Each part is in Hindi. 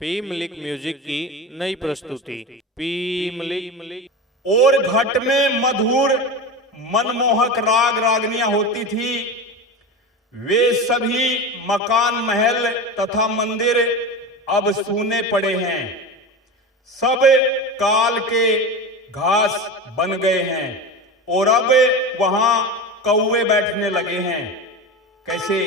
पी मलिक म्यूजिक की नई प्रस्तुति पी मलिक। और घट में मधुर मनमोहक राग रागनियां होती थी। वे सभी मकान महल तथा मंदिर अब सूने पड़े हैं। सब काल के घास बन गए हैं और अब वहां कौवे बैठने लगे हैं। कैसे?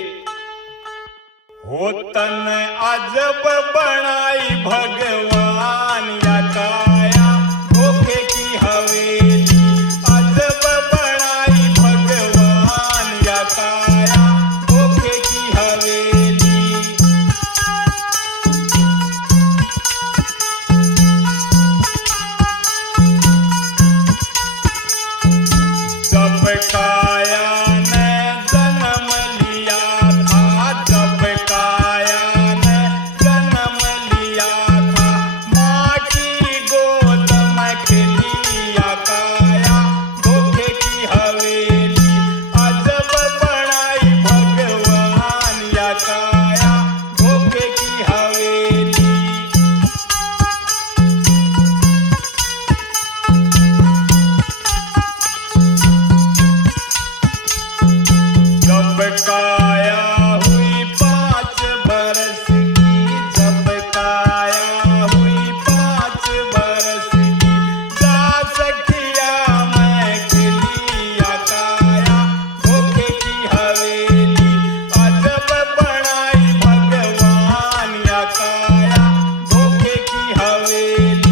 हो तन अजब बनाई भगवान या काया धोखे की हवेली। अजब बनाई भगवान या काया धोखे की हवेली। जब काया ने जन्म लिया था, जब काया ने जन्म लिया था, माँ की गोद में खिलिया काया धोखे की हवेली। अजब बनाई भगवान या काया धोखे की हवेली। जब काया हुई 5 बरस की, जब काया हुई 5 बरस की, जा सखिया मैं खिलिया काया धोखे की हवेली। अजब बनाई भगवान या काया धोखे की हवेली।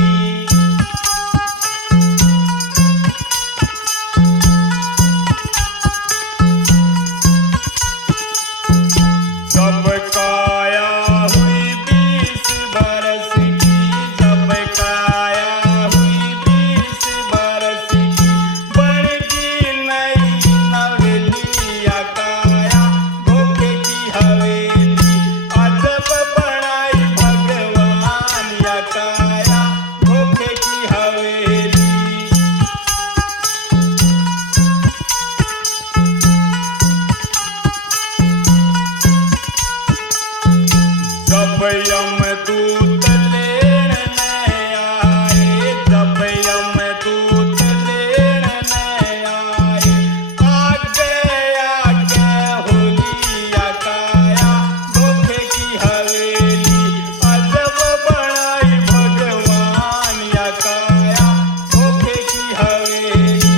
जब काया हुई 20 बरस की, जब काया हुई 20 बरस की, बन की नई नवेलिया काया धोखे की हवेली। अजब बनाई भगवान या काया धोखे की हवेली। जब यमदूत लेने आए, जब यमदूत लेने आए, आगे आगे होलिया काया धोखे की हवेली। अजब बनाई भगवान या काया धोखे की हवेली।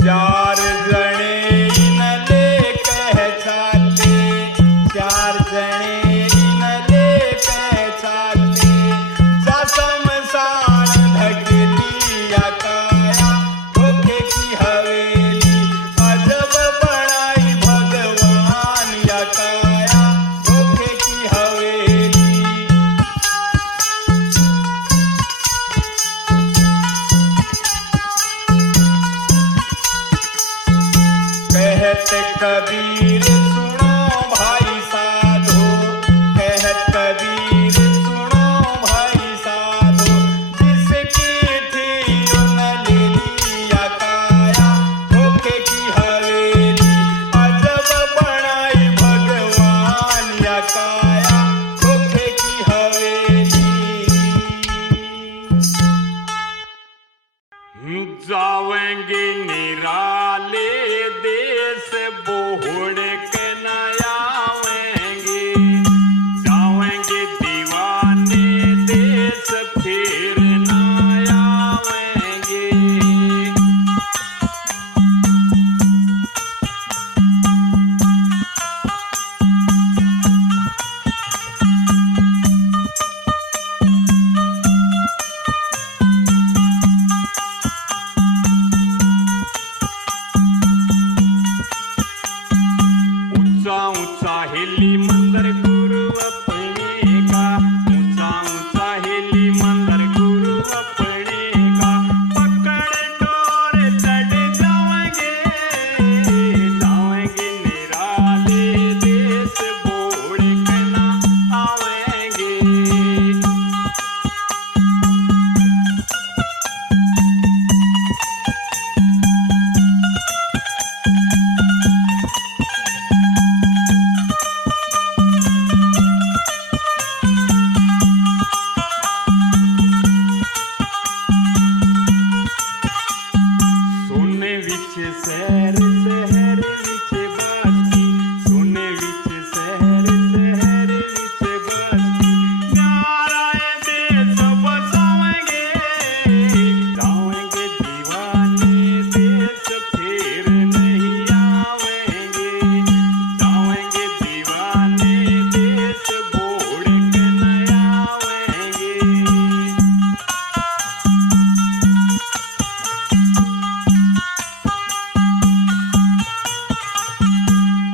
चार जने इन ले कह चाले, चार जने इन ले कह चाले, जा शमशान ढकलिया काया धोखे की हवेली। अजब बनाई भगवान या काया धोखे की हवेली। कहत कबीर सुनो भाई साधो, कहत कबीर सुनो भाई साधो, जिसकी थी उन ले लिया काया धोखे की हवेली। अजब बनाई भगवान या काया धोखे की हवेली। जावेंगे निराले देश बोहड़ के न आवेंगे, जावेंगे दीवाने देश फिर न आवेंगे। शहर शहर विच बस्ती सोने विच शहर शहर विच बस्ती न्यारा देश बसावेंगे जावेंगे दीवाने देश फिर नहीं आवेंगे जावेंगे दीवाने देश बोड़ के न आवेंगे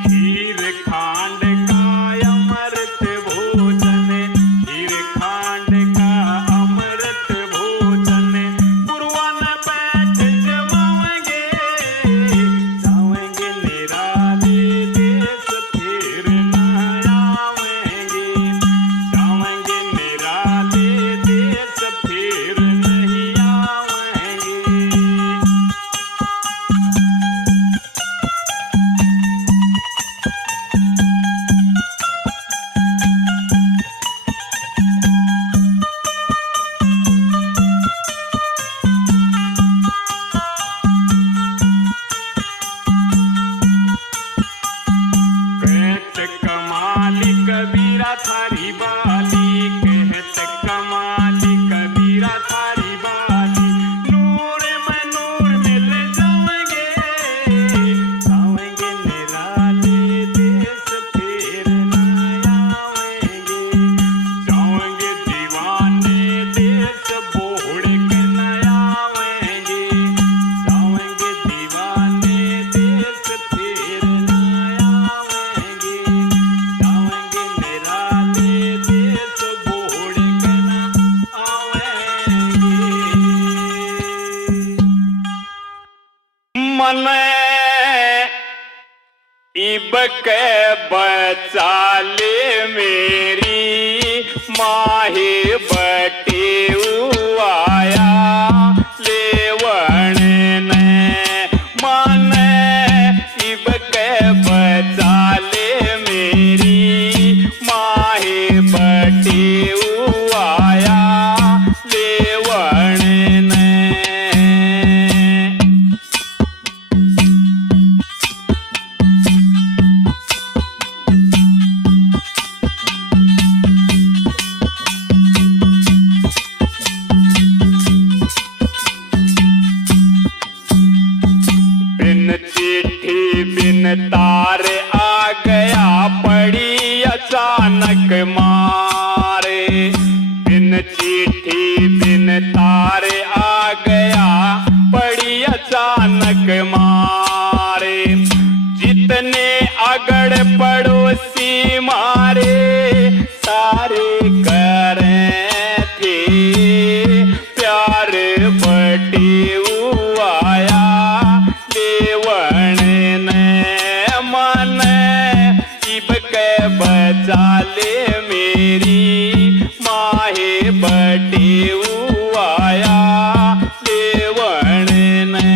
खीर खांड का अमृत भोजन खीर खांड का अमृत भोजन गुरुवन बैठ जमावेंगे जावेंगे निराले देश फिर न आवेंगे जावेंगे निराले देश फिर नहीं आवेंगे कहत कमाली कबीरा थारी बाली कहत कमाली कबीरा थारी बाली नूर में नूर मिल जाएंगे जाएंगे निराले देश फिर न आवेंगे जाएंगे दीवाने देश बोड़ के न आवेंगे जाएंगे दीवाने देश फिर न आवेंगे जाएंगे निराले देश बोड़ के न आवेंगे मन इब के बचा ले मेरी माही बटी आया लेवण ने मन इब के बचा ले मेरी माही बटी आया लेवण ने बिन चिट्ठी बिन तार आ गया पड़ी अचानक मारे बिन चिट्ठी बिन तार आ गया पड़ी अचानक मारे जितने अगड़ पड़ोसी मारे सारे करें थे प्यार बटी आया लेवण ने मन इब के बचा ले मेरी माहे बटी आया लेवण ने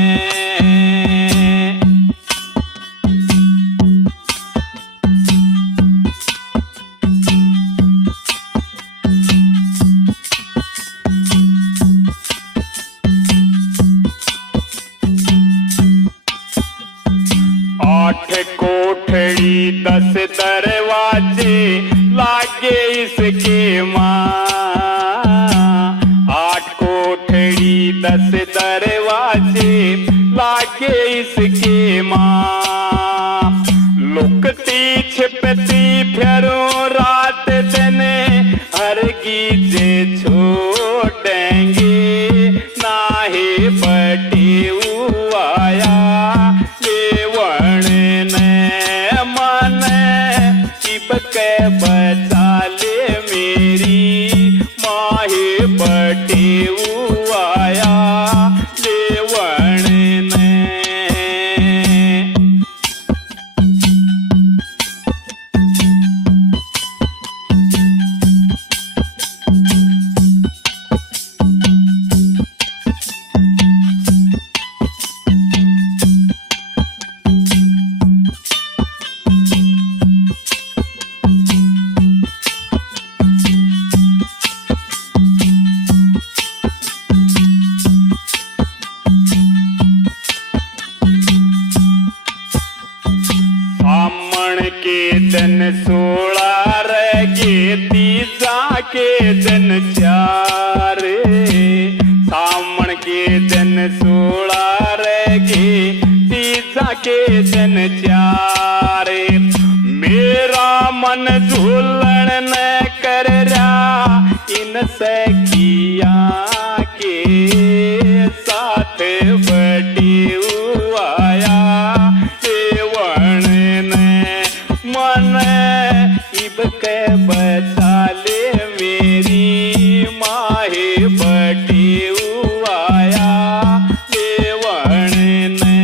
आठ कोठड़ी 10 दरवाजे लागे इसके माँ 8 कोठड़ी 10 दरवाजे लागे इसके माँ लुकती छिपती फिरूं रात दिन हर गीजे छोड़ेंगे नाहे बटी आया लेवण ने मन इब के बचा ले मेरी माहे बटी आया लेवण ने 16 रगे तीसा के दिन 4 मेरा मन झूलन न कर रहा इन सखिया के साथ बटी आया देवण ने मन इब के बचा ले मेरी माहे बटी आया देवण ने।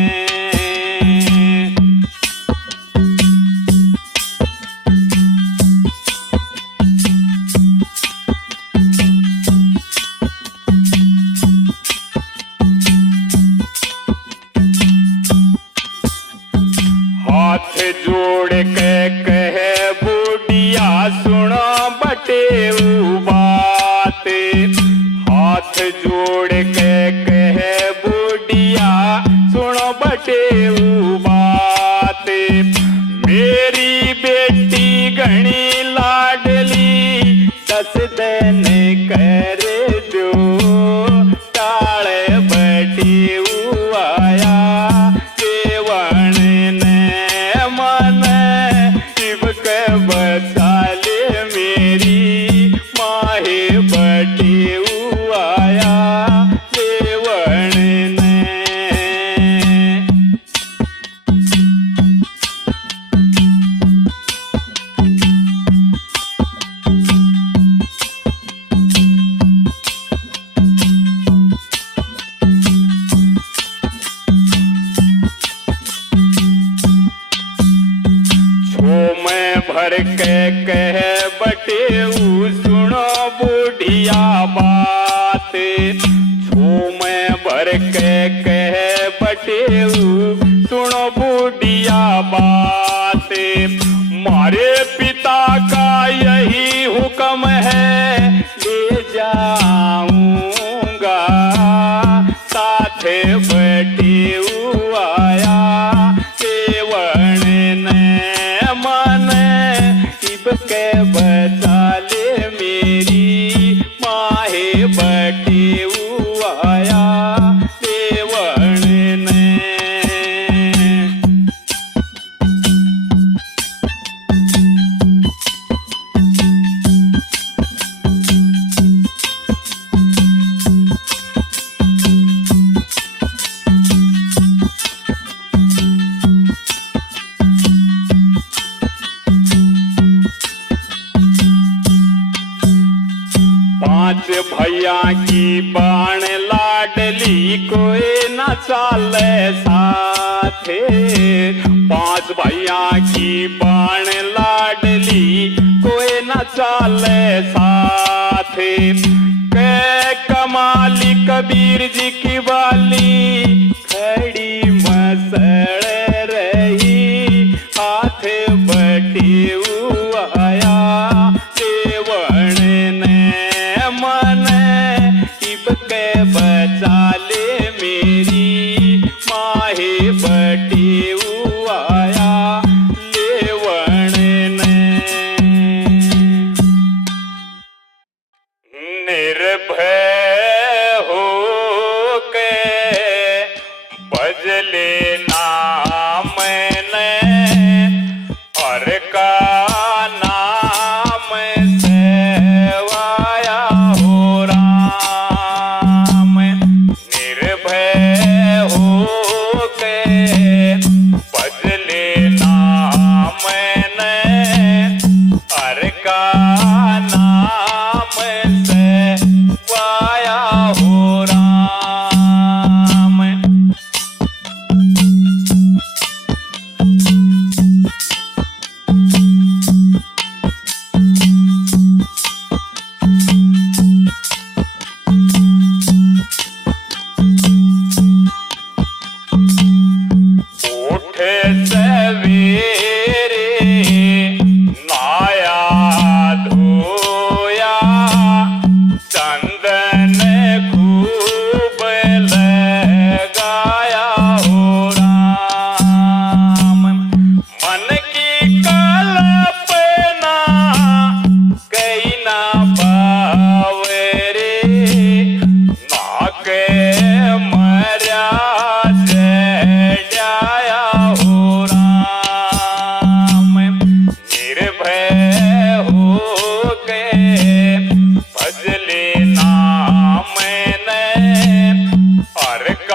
हाथ जोड़ के कहे बुढ़िया सुनो बटे बात हाथ जोड़ के कहे बुढ़िया सुनो बटे बात मेरी बेटी घनी लाडली 10 दिन कर दो टाले बटी आया देवण ने मन शिव के बचा ले मेरी माहे बटी आया देवण ने। मैं भर के कह बटे सुनो बुढ़िया बात मैं भर के कह बटे सुनो बुढ़िया बात मारे पिता का यही हुक्म है ले जाऊंगा साथ बटे आया देवण ने मन इब के बचा ले मेरी माहे बटी आया देवण ने। पांच भैया की बाण लाडली कोई न चाले साथे 5 भैया की बाण लाडली कोई न चाले साथे के कमाली कबीर जी की बाली खड़ी मसड़ रही हाथ बटी आया देवण ने मन इब के बचा ले मेरी माहे बटी आया देवण ने। निर्भय हो के बजले नाम ने और का नाम सेवाया हो राम निर्भय हो के बजले नाम ने और का नाम सेवाया हो राम।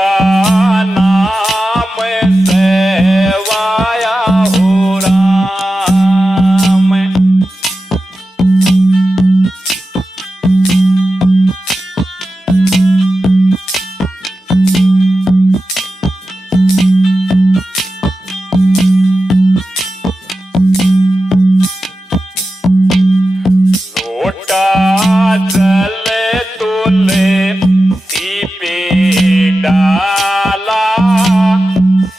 का नाम सहवाया हो राम। लोटा जल तुले पे डाला,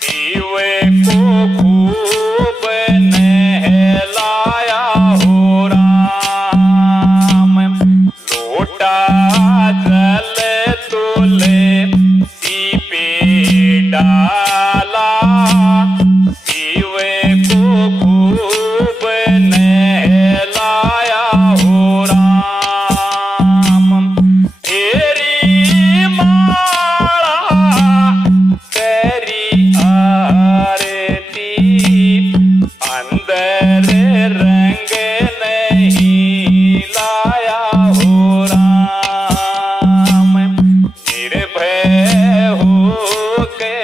शिवे को खूब नहलाया हो राम। लोटा जल तुले पे डाला, शिवे को खूब नहलाया हो राम। तेरी माला तेरी आरती, अंदर रंग नहीं लाया हो राम। निर्भय हो के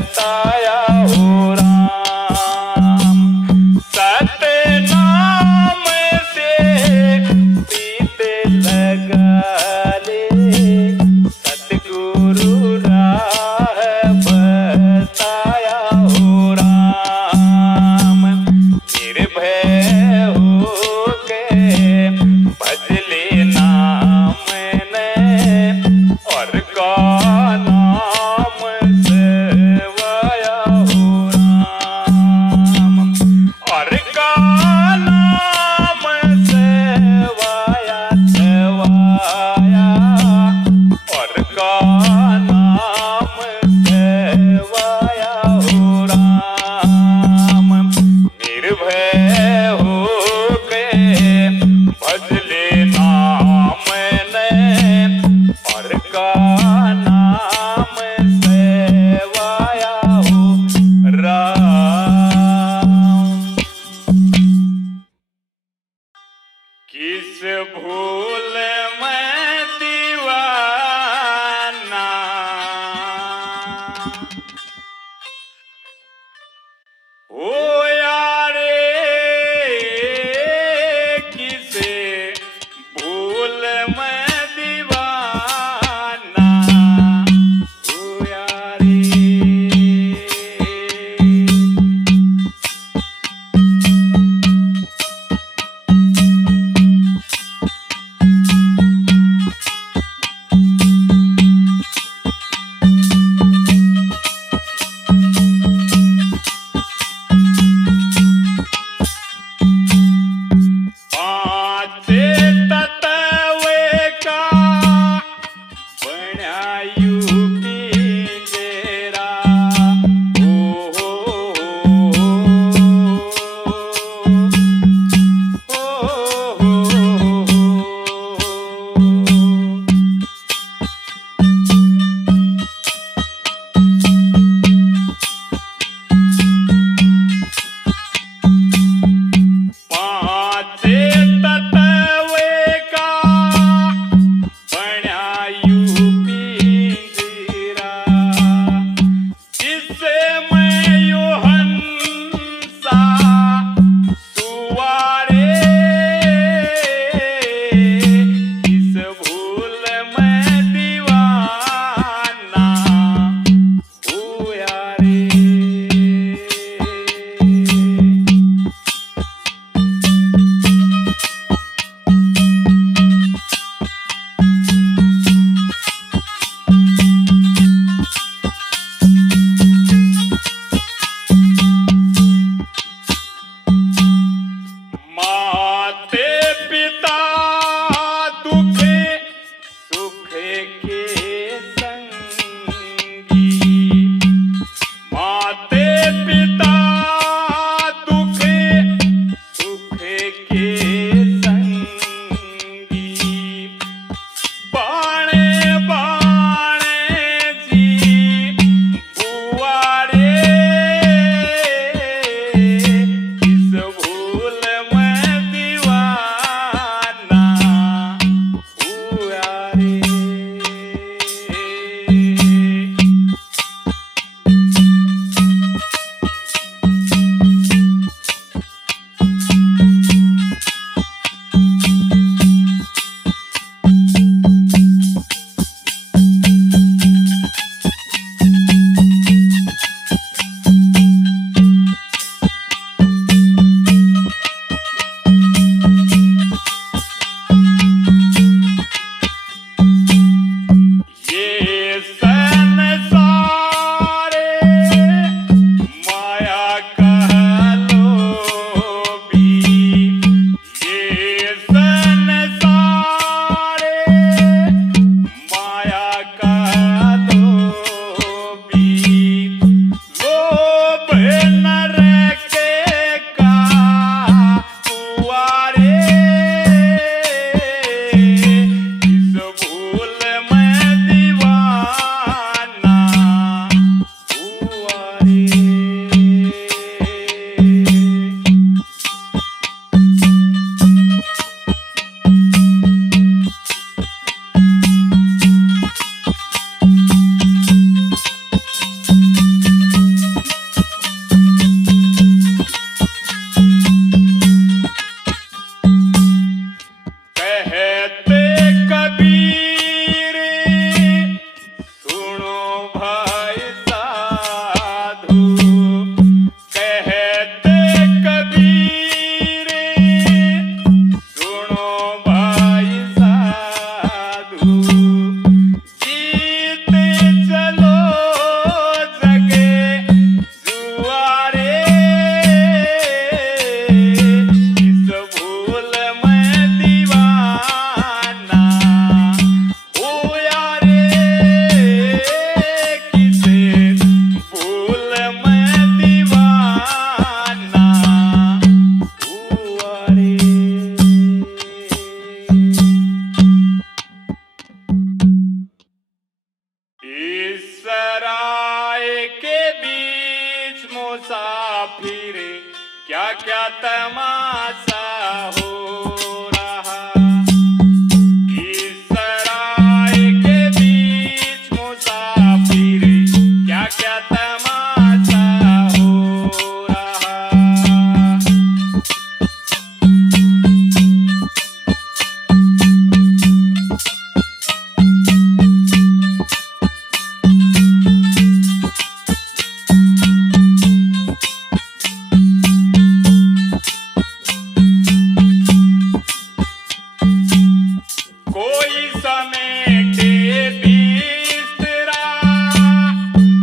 बताया हो राम। सतनाम से प्रीत लगा ले, सतगुरु राह बताया हो राम। निर्भय हो के भज ले नाम ने, और का नाम सेवाया मुसाफिर क्या क्या तमाशा हो रहा। इस सराय के बीच मुसाफिर क्या क्या तमाशा हो रहा। कोई समेटे बिस्तरा,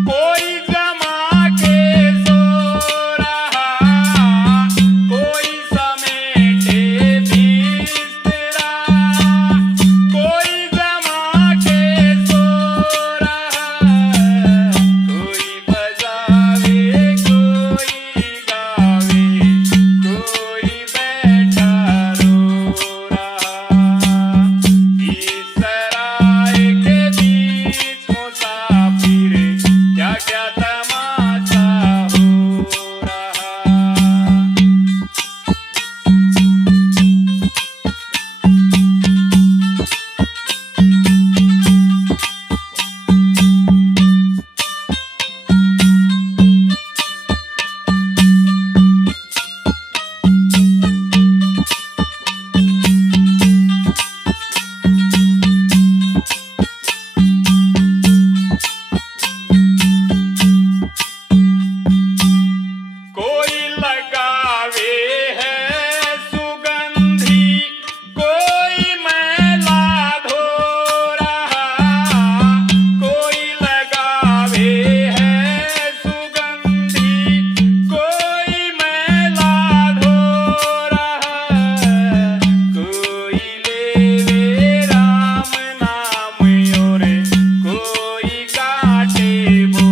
कोई जमा के सो रहा। कोई समेटे बिस्तरा, कोई जमा के सो रहा। कोई बजावे कोई गावे, कोई बैठा रो रहा। इस सराय के बीच मुसाफिर क्या क्या तमाशा हो रहा। कोई लगावे है सुगंधी, कोई मैला धो रहा। कोई लगावे है सुगंधी, कोई मैला धो रहा। कोई लेवे राम नाम और कोई काटे बो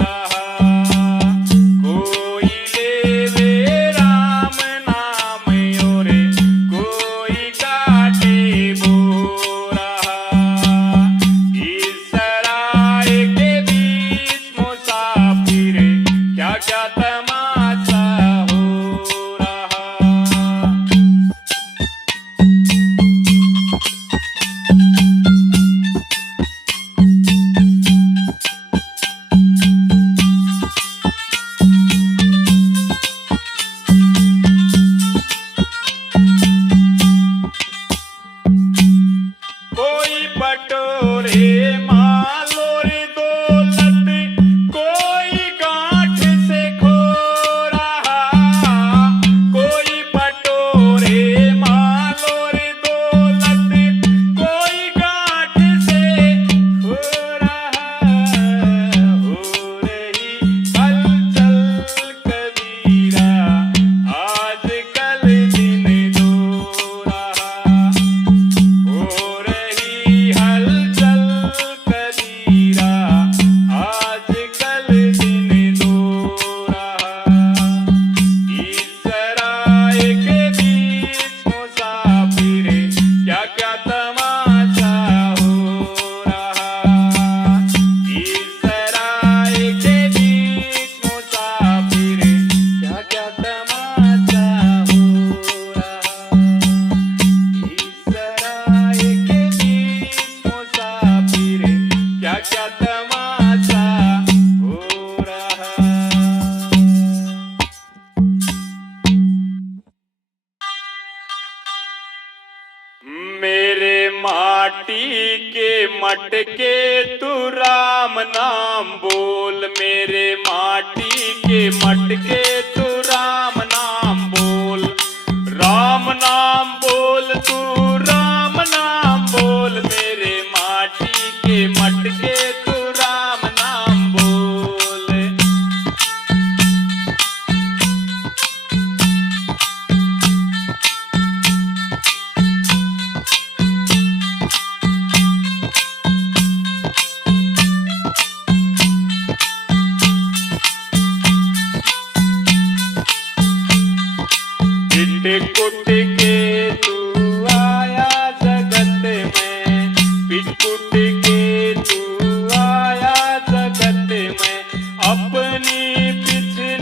रहा। कोई लेवे राम नाम और कोई काटे बो रहा। इस सराय के बीच मुसाफिर क्या क्या तमाशा हो रहा। कोई बटोरे माल और दौलत, कोई गांठ से खो रहा। कोई बटोरे माल और दौलत, कोई गांठ से खो रहा। हो रही हलचल कबीरा, आजकल दिन दो रहा। हो रही हलचल कबीरा, आजकल दिन दो रहा। इस सराय के बीच मुसाफिर क्या क्या तमाशा हो रहा। इस सराय के बीच मुसाफिर क्या क्या तमाशा हो रहा। इस सराय के बीच मुसाफिर क्या क्या तमाशा हो रहा। मेरे माटी के मटके तू राम नाम बोल। मेरे माटी के मटके तू राम नाम बोल। राम नाम बोल तू राम नाम बोल। मेरे माटी के मटके तू राम नाम बोल। पिट कुट के तू आया जगत में। पिट कुट के तू आया जगत में। अपनी पिछली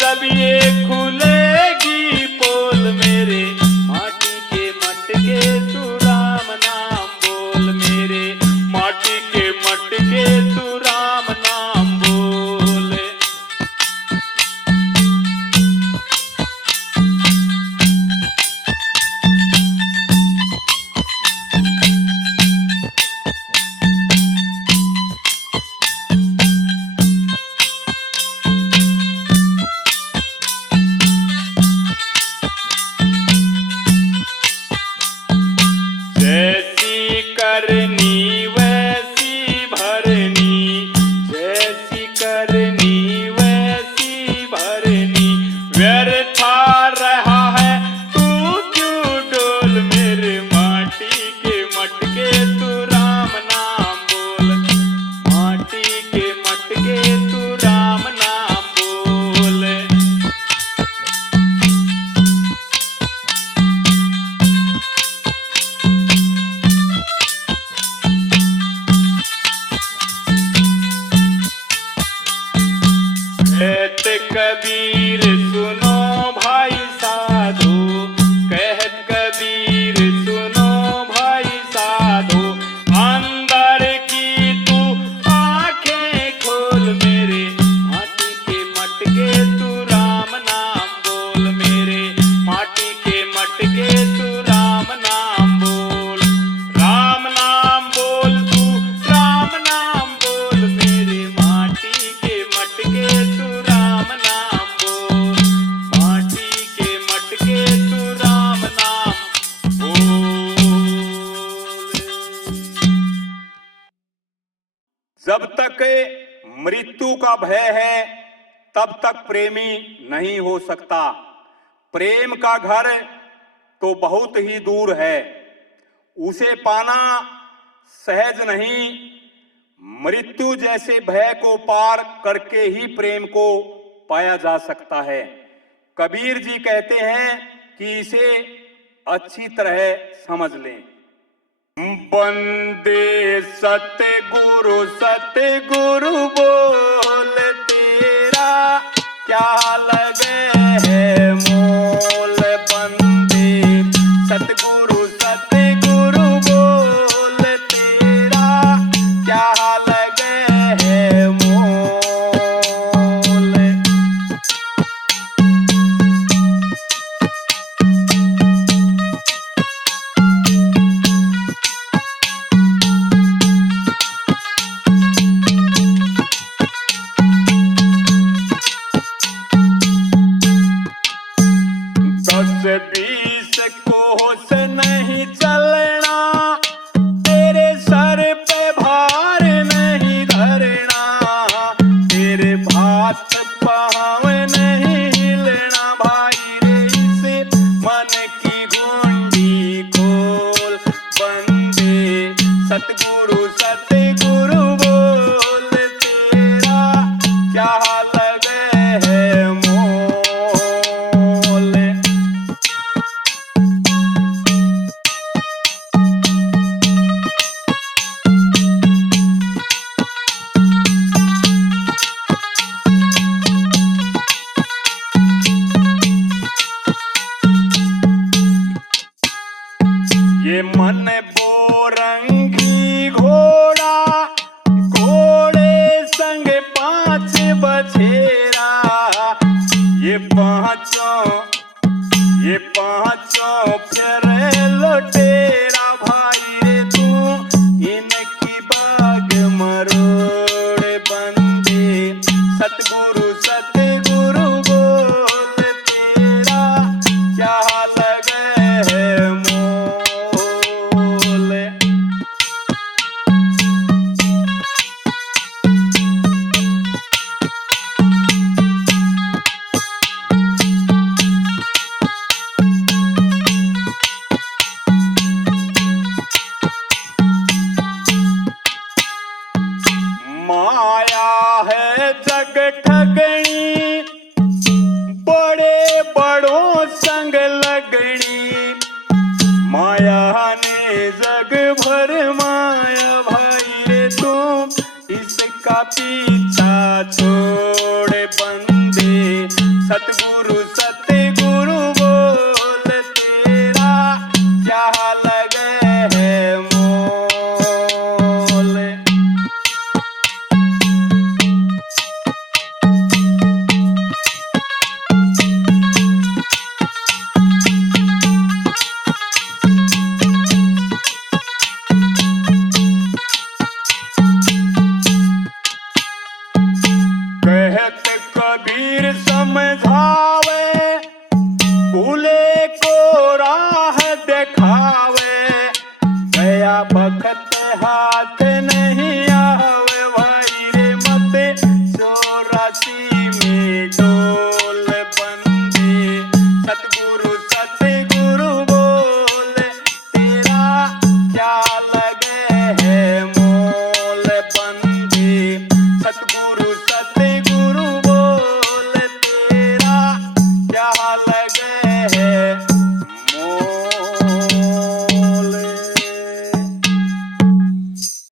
जब ये खुलेगी पोल मेरे माटी के मटके तू राम नाम बोल, मेरे माटी के मटके तू राम नाम बोल। जैसी करनी वैसी भरनी, जैसी करनी वैसी भरनी, व्यर्था रहा है तू क्यों डोल, मेरे माटी के मटके तू राम नाम बोल, माटी के मटके तू राम नाम बोल। कहत कबीर सुनो भाई साधु, कहत कबीर सुनो भाई साधु, अंदर की तू आंखें खोल, मेरे माटी के मटके तू राम नाम बोल, मेरे माटी के मटके तू राम नाम बोल। राम नाम बोल तू राम नाम बोल, मेरे माटी के मटके तू राम नाम बोल, माटी के मटके तू राम नाम बोल। जब तक मृत्यु का भय है तब तक प्रेमी नहीं हो सकता। प्रेम का घर तो बहुत ही दूर है, उसे पाना सहज नहीं। मृत्यु जैसे भय को पार करके ही प्रेम को पाया जा सकता है। कबीर जी कहते हैं कि इसे अच्छी तरह समझ लें। बंदे सतगुरु सतगुरु बोल, तेरा क्या लगे है मोल, बंदे सतगुरु सतगुरु बोल, तेरा क्या लगे है मोल। बीस कोस नहीं चलना, तेरे सर पे भार नहीं धरना, तेरे भात पाँव नहीं हिलना, भाई रे इस मन की गुंडी खोल, बंदे सतगुरु सतगुरु बोल, तेरा क्या लगे है मोल। ये मन बोरंगी घोड़ा, घोड़े संग 5 बछेरा, ये पांचों फिर लुटेरा, भाई रे तू इनकी बाग मरोड़, बंदे सतगुरु सतगुरु बोल, तेरा क्या लगे है मोल। माया है जग ठग सतगुरु